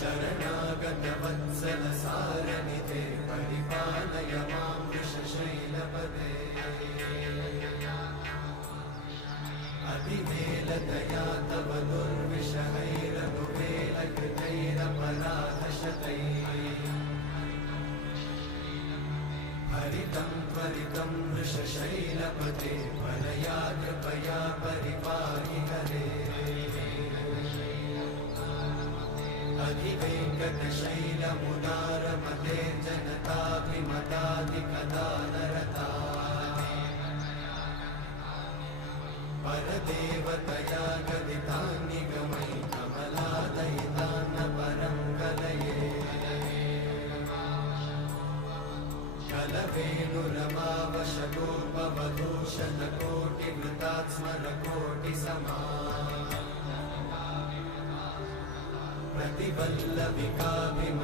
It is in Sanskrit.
शरणागतवत्सल सारनिधे परिपालय मां वृषशैलपदे अतिवेलदया तव दुर्विषहैरनुवेलकृतैरपराधशतैः हरितं त्वरितं वृषशैलपते परया कृपया परिपाहि हरे अधिवेङ्कटशैलमुदारमते जनताभिमताधिकदानरता परदेवतया गदितान्निगमै कमलादयितान्न परं कलये कलवेणुरमावशतोपवधूशतकोटिवृतात् स्मरकोटिसमा प्रतिवल्लविकाभिम